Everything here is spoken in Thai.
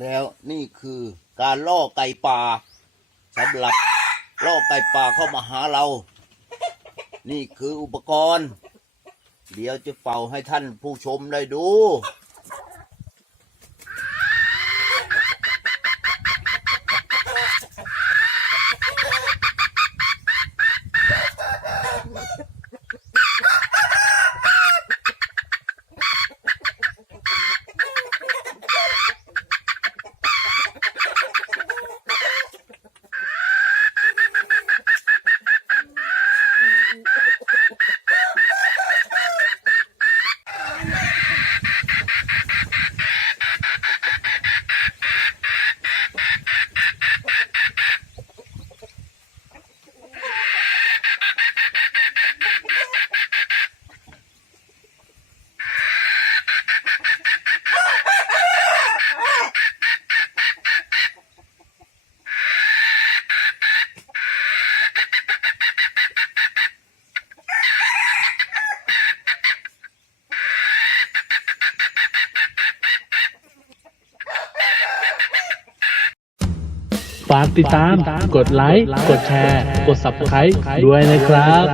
แล้วนี่คือการล่อไก่ป่าสำหรับล่อไก่ป่าเข้ามาหาเรา นี่คืออุปกรณ์ เดี๋ยวจะเป่าให้ท่านผู้ชมได้ดู ฝากติดตาม กดไลค์ กดแชร์ กด Subscribe ด้วยนะครับ